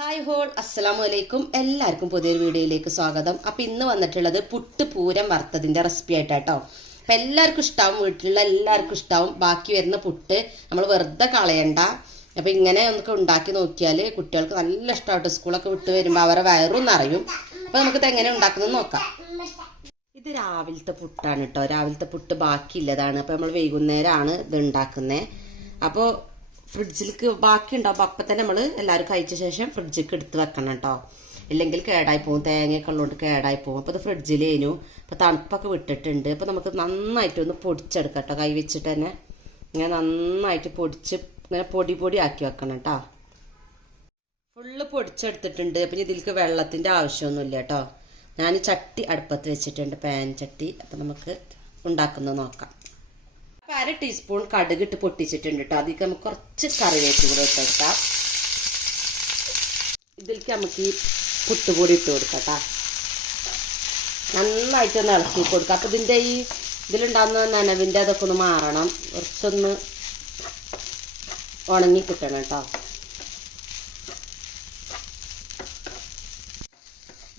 Hi whole അസ്സലാമു അലൈക്കും എല്ലാവർക്കും പുതിയൊരു വീഡിയോയിലേക്ക് സ്വാഗതം. അപ്പം ഇന്ന് വന്നിട്ടുള്ളത് പുട്ട് പൂരം വറുത്തതിന്റെ റെസിപ്പി ആയിട്ടാട്ടോ. അപ്പം എല്ലാവർക്കും ഇഷ്ടാവും വീട്ടിലുള്ള എല്ലാവർക്കും ഇഷ്ടാവും. ബാക്കി വരുന്ന പുട്ട് നമ്മൾ വെറുതെ കളയണ്ട. അപ്പം ഇങ്ങനെ നമുക്ക് ഉണ്ടാക്കി നോക്കിയാൽ കുട്ടികൾക്ക് നല്ല ഇഷ്ടമായിട്ട് സ്കൂളൊക്കെ വിട്ട് വരുമ്പോൾ അവരെ വയറും നിറയും. അപ്പം നമുക്കിത് എങ്ങനെ ഉണ്ടാക്കുന്നത് നോക്കാം. ഇത് രാവിലത്തെ പുട്ടാണ് കേട്ടോ. രാവിലത്തെ പുട്ട് ബാക്കിയുള്ളതാണ്. അപ്പം നമ്മൾ വൈകുന്നേരമാണ് ഇത് ഉണ്ടാക്കുന്നത് അപ്പോൾ ഫ്രിഡ്ജിലേക്ക് ബാക്കി ഉണ്ടാവും അപ്പം തന്നെ നമ്മൾ എല്ലാവരും കഴിച്ച ശേഷം ഫ്രിഡ്ജിലേക്ക് എടുത്ത് വെക്കണം കേട്ടോ ഇല്ലെങ്കിൽ കേടായി പോകും തേങ്ങയൊക്കെ ഉള്ളതുകൊണ്ട് കേടായി പോകും അപ്പോൾ ഇത് ഫ്രിഡ്ജിലേനു അപ്പോൾ തണുപ്പൊക്കെ വിട്ടിട്ടുണ്ട്. അപ്പോൾ നമുക്ക് നന്നായിട്ട് ഒന്ന് പൊടിച്ചെടുക്കാം കേട്ടോ കൈ വെച്ചിട്ട് തന്നെ ഇങ്ങനെ നന്നായിട്ട് പൊടിച്ച് ഇങ്ങനെ പൊടി പൊടി ആക്കി വെക്കണം കേട്ടോ ഫുള്ള് പൊടിച്ചെടുത്തിട്ടുണ്ട്. അപ്പം ഇതിലേക്ക് വെള്ളത്തിന്റെ ആവശ്യമൊന്നുമില്ല കേട്ടോ ഞാൻ ചട്ടി അടുപ്പത്ത് വെച്ചിട്ടുണ്ട്. പാൻ ചട്ടി. അപ്പം നമുക്ക് ഉണ്ടാക്കുന്നത് നോക്കാം. അര ടീസ്പൂൺ കടുക് ഇട്ട് പൊട്ടിച്ചിട്ടുണ്ട് കേട്ടോ അതിലേക്ക് നമുക്ക് കുറച്ച് കറിവേപ്പ് കൂടെ കൊടുക്കാം. ഇതിലേക്ക് നമുക്ക് ഈ പുട്ടുപൊടി ഇട്ട് കൊടുക്കാം കേട്ടോ നന്നായിട്ടൊന്ന് ഇളക്കി കൊടുക്കാം. അപ്പം ഇതിന്റെ ഈ ഇതിലുണ്ടാകുന്ന നനവിന്റെ അതൊക്കെ ഒന്ന് മാറണം. കുറച്ചൊന്ന് ഉണങ്ങി കിട്ടണം കേട്ടോ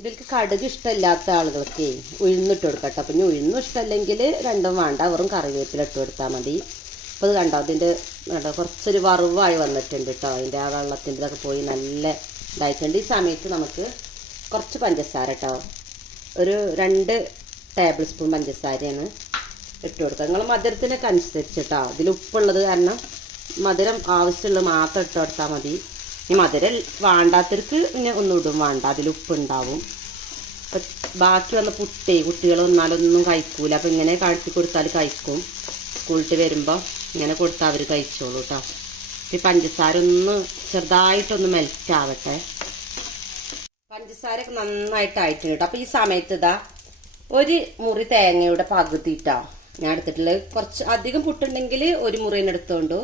ഇതിലേക്ക് കടുക് ഇഷ്ടമില്ലാത്ത ആളുകൾക്ക് ഉഴുന്നിട്ട് കൊടുക്കട്ടെ അപ്പം ഇനി ഉഴുന്നും ഇഷ്ടമല്ലെങ്കിൽ രണ്ടും വേണ്ട. വെറും കറിവേപ്പില ഇട്ട് കൊടുത്താൽ മതി. അപ്പോൾ ഇത് കണ്ടോ? അതിന്റെ കണ്ടോ? കുറച്ചൊരു വറുവായി വന്നിട്ടുണ്ട് കേട്ടോ. അതിന്റെ ആ വെള്ളത്തിന്റെ ഒക്കെ പോയി നല്ല ഇതായിട്ടുണ്ട്. ഈ സമയത്ത് നമുക്ക് കുറച്ച് പഞ്ചസാര കേട്ടോ. ഒരു രണ്ട് ടേബിൾ സ്പൂൺ പഞ്ചസാരയാണ് ഇട്ട് കൊടുക്കുക. നിങ്ങൾ മധുരത്തിനൊക്കെ അനുസരിച്ചിട്ടോ ഇതിൽ ഉപ്പുള്ളത് കാരണം മധുരം ആവശ്യമുള്ളത് മാത്രം ഇട്ട് കൊടുത്താൽ മതി. ഈ മധുരം വേണ്ടാത്തവർക്ക് പിന്നെ ഒന്നും ഇടും വേണ്ട. അതിൽ ഉപ്പുണ്ടാവും ബാക്കി വന്ന പുട്ടേ കുട്ടികൾ വന്നാലൊന്നും കഴിക്കൂല. അപ്പം ഇങ്ങനെ കാഴ്ച കൊടുത്താൽ കഴിക്കും. സ്കൂളിട്ട് വരുമ്പോൾ ഇങ്ങനെ കൊടുത്താൽ അവർ കഴിച്ചോളൂ കേട്ടോ ഈ പഞ്ചസാര ഒന്ന് ചെറുതായിട്ടൊന്ന് മെൽറ്റ് ആവട്ടെ പഞ്ചസാര ഒക്കെ നന്നായിട്ട് ആയിട്ടുണ്ട് കേട്ടോ അപ്പം ഈ സമയത്ത് ഇതാ ഒരു മുറി തേങ്ങയുടെ പകുതി ഇട്ടോ ഞാൻ എടുത്തിട്ടുള്ളത് കുറച്ച് അധികം പുട്ടുണ്ടെങ്കിൽ ഒരു മുറിന് എടുത്തോണ്ടു.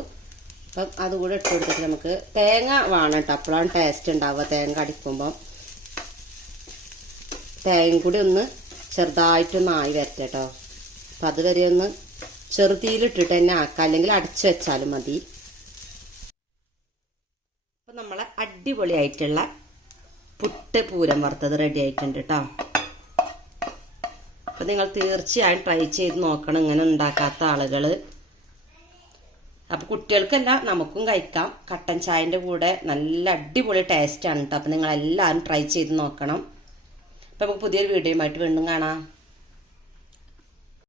അപ്പം അതുകൂടെ ഇട്ട് കൊടുത്തിട്ട് നമുക്ക് തേങ്ങ വേണം കേട്ടോ അപ്പോഴാണ് ടേസ്റ്റ് ഉണ്ടാവുക. തേങ്ങ അടിക്കുമ്പം. തേങ്ങ കൂടി ഒന്ന് ചെറുതായിട്ടൊന്ന് ആയി വരട്ടെ കേട്ടോ അപ്പം അതുവരെ ഒന്ന് ചെറുതീലിട്ടിട്ട് തന്നെ ആക്കാം. അല്ലെങ്കിൽ അടച്ചു വെച്ചാലും മതി. അപ്പം നമ്മളെ അടിപൊളിയായിട്ടുള്ള പുട്ട് പൂരം വറുത്തത് റെഡി ആയിട്ടുണ്ട് കേട്ടോ അപ്പം നിങ്ങൾ തീർച്ചയായും ട്രൈ ചെയ്ത് നോക്കണം. ഇങ്ങനെ ഉണ്ടാക്കാത്ത ആളുകൾ അപ്പൊ കുട്ടികൾക്കല്ല നമുക്കും കഴിക്കാം. കട്ടൻ ചായന്റെ കൂടെ നല്ല അടിപൊളി ടേസ്റ്റ് ആണ് കേട്ടോ അപ്പൊ നിങ്ങൾ എല്ലാവരും ട്രൈ ചെയ്ത് നോക്കണം. അപ്പൊ നമുക്ക് പുതിയൊരു വീഡിയോയുമായിട്ട് വീണ്ടും കാണാം.